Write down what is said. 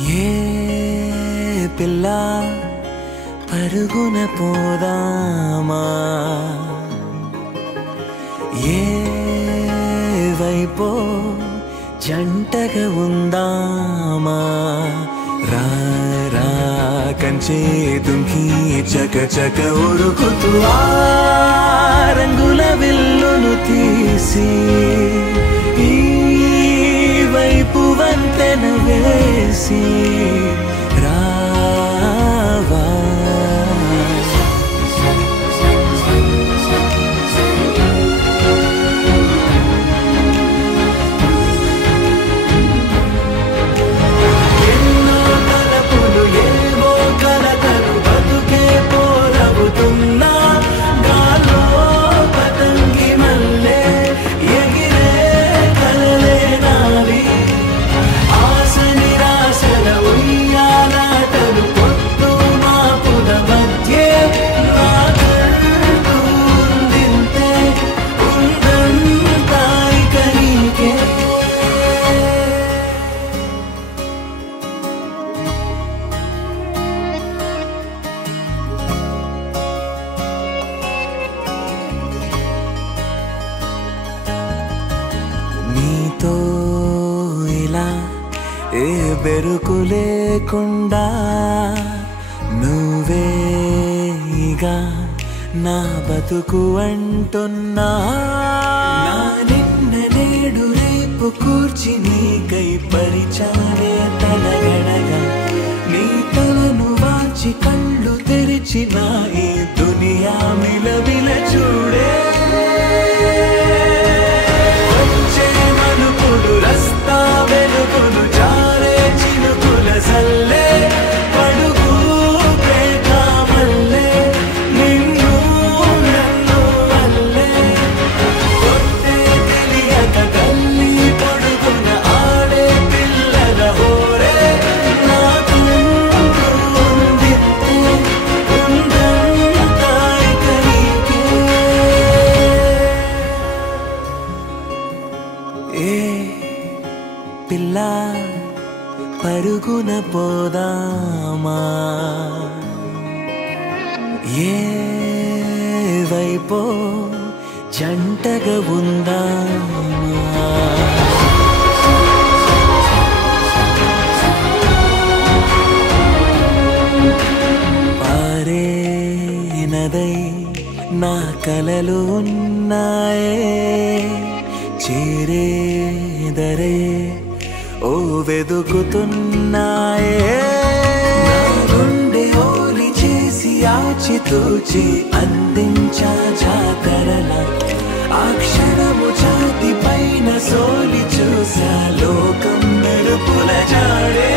ఏ పిల్ల పరుగున పోదామా ఏ వైపో జంటగా ఉందామా రా రా కంచే దుంకి చక చక ఉరుకుతూ ఆ రంగుల విల్లును తీసి ఈ వైపు వంతెన వేసి రావా ఎన్నో తలపులు ఏవో కలతలు బతుకే పోరవుతున్నా గాలో పతంగి మల్లె ఎగిరే కలలే నావి ఆశ నిరాశల ఉయ్యాలాటలు పొద్దు మాపుల మధ్య నాకంటూ ఉందింతే ఉందంతా ఇక నీకే నీతో ఇలా ఏ బెరుకు లేకుండా నువ్వేగా నా బతుకు అంటున్నా నా నిన్న నేడు రేపు కూర్చి నీకై పరిచాలే తలగడగా నీ తలను వాచి కళ్ళు తెరిచిన ఈ దునియా మిలవిల చూడే వచ్చే మలుపులు రస్తా వెలుగులు జారే చినుకుల సల్లే పడుగు పేట మల్లె నిన్ను నన్ను వల్లే కొట్టే తెలియక గల్లీ పొడుగున ఆడే పిల్లల హోరే నాకంటూ ఉందింతే ఉందంతా ఇక నీకే ఏ పిల్ల పరుగున పోదామా ఏ వైపో జంటగా ఉందామా పారే నదై నా కలలు ఉన్నాయే చేరేదరే ఓ వెదుకుతున్నాయే నా గుండె ఓలి చేసి ఆచితూచి అందించా జాతరల ఆ క్షణము ఛాతి పైన సోలి చూసా లోకం మెరుపుల జాడే